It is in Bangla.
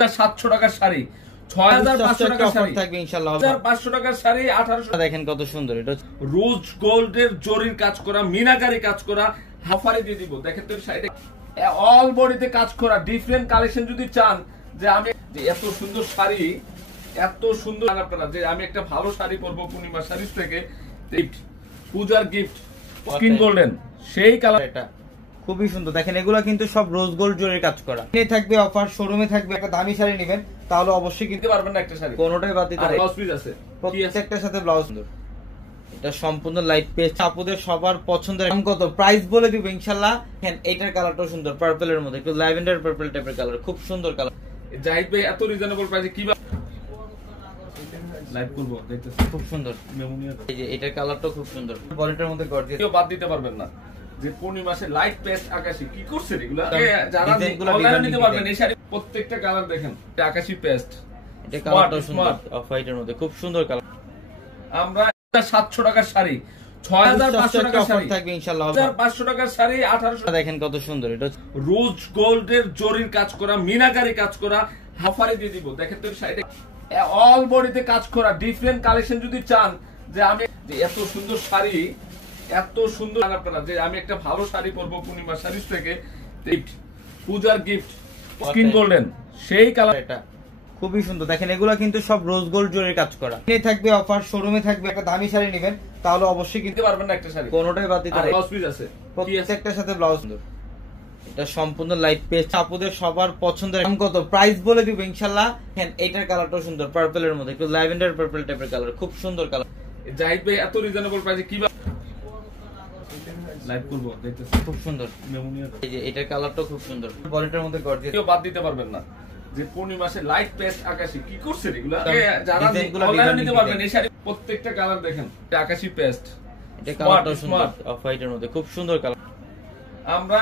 700 টাকার শাড়ি, 6500 টাকার শাড়ি থাকবে ইনশাআল্লাহ। 500 টাকার শাড়ি 1800। দেখেন কত সুন্দর, এটা রোজ গোল্ডের জরির কাজ করা, মিনাকারি কাজ করা, হাফারি দিয়ে দিব। দেখেন তো শাড়িটা অল বডিতে কাজ করা, ডিফারেন্ট কালেকশন যদি চান যে আমি যে এত সুন্দর শাড়ি, এত সুন্দর আপনারা যে আমি একটা ভালো শাড়ি পরবো পূর্ণিমা শাড়ি থেকে, পূজার গিফট স্কিন গোল্ডেন সেই কালার। এটা খুবই সুন্দর, দেখেন এগুলা কিন্তু সব রোজ গোল্ড জরির কাজ করা। এখানে থাকবে অফার, শোরুমে থাকবে। একটা দামি শাড়ি নেবেন তাহলে অবশ্যই কিনতে পারবেন না একটা শাড়ি, কোনোটাই বাদ দিতে পারবেন। ব্লাউজ পিস আছে, প্রত্যেকটার সাথে ব্লাউজ সুন্দর। এটা সম্পূর্ণ লাইট পেস্ট, আপুদের সবার পছন্দের। দাম কত, প্রাইস বলে দিব ইনশাআল্লাহ। দেখেন এইটার কালারটাও সুন্দর, পার্পলের মধ্যে একটু ল্যাভেন্ডার পার্পল টাইপের কালার, খুব সুন্দর কালার। জাহিদ ভাই এত রিজনেবল প্রাইসে কি লাইভ করব, দেখতেছি খুব সুন্দর। মেমোনিয়া এই যে এটার কালারটাও খুব সুন্দর, বডিটার মধ্যে গর্জিয়াস। কেউ বাদ দিতে পারবেন না যে পূর্ণিমাসে লাইট পেস্ট আকাশী কি করছে এগুলা। যারা ডিজাইনগুলো অনলাইনে নিতে পারবেন এই শাড়ি প্রত্যেকটা কালার দেখেন, এটা আকাশী পেস্ট। এটা কালারটাও সুন্দর, অফ হোয়াইটের মধ্যে খুব সুন্দর কালার। আমরা 700 টাকার শাড়ি, 6500 টাকার শাড়ি থাকবে ইনশাআল্লাহ। 500 টাকার শাড়ি 1800। দেখেন কত সুন্দর, এটা রোজ গোল্ডের জরির কাজ করা, মিনাকারি কাজ করা, হাফারি দিয়ে দিব। দেখেন তো শাড়িটা অল বডিতে কাজ করা, ডিফারেন্ট কালেকশন যদি চান যে আমি যে এত সুন্দর শাড়ি, এত সুন্দর আপনারা যে আমি একটা ভালো শাড়ি পরবো পূর্ণিমা শাড়ি থেকে, পূজার গিফট স্কিন গোল্ডেন সেই কালার। এটা খুবই সুন্দর, দেখেন এগুলা কিন্তু সব রোজ গোল্ড জরির কাজ করা। এখানে থাকবে অফার, শোরুমে থাকবে। একটা দামি শাড়ি নেবেন তাহলে অবশ্যই কিনতে পারবেন না একটা শাড়ি, কোনোটাই বাদ দিতে পারবেন। ব্লাউজ পিস আছে, প্রত্যেকটার সাথে ব্লাউজ সুন্দর। এটা সম্পূর্ণ লাইট পেস্ট, আপুদের সবার পছন্দের। দাম কত, প্রাইস বলে দিব ইনশাআল্লাহ। দেখেন এইটার কালারটাও সুন্দর, পার্পলের মধ্যে একটু ল্যাভেন্ডার পার্পল টাইপের কালার, খুব সুন্দর কালার। জাহিদ ভাই এত রিজনেবল প্রাইসে কি লাইভ করব, দেখতেছি খুব সুন্দর। মেমোনিয়া এই যে এটার কালারটাও খুব সুন্দর, বডিটার মধ্যে গর্জিয়াস। কেউ বাদ দিতে পারবেন না যে পূর্ণিমাসে লাইট পেস্ট আকাশী কি করছে এগুলা। যারা ডিজাইনগুলো অনলাইনে নিতে পারবেন এই শাড়ি প্রত্যেকটা কালার দেখেন, এটা আকাশী পেস্ট। এটা কালারটাও সুন্দর, অফ হোয়াইটের মধ্যে খুব সুন্দর কালার। আমরা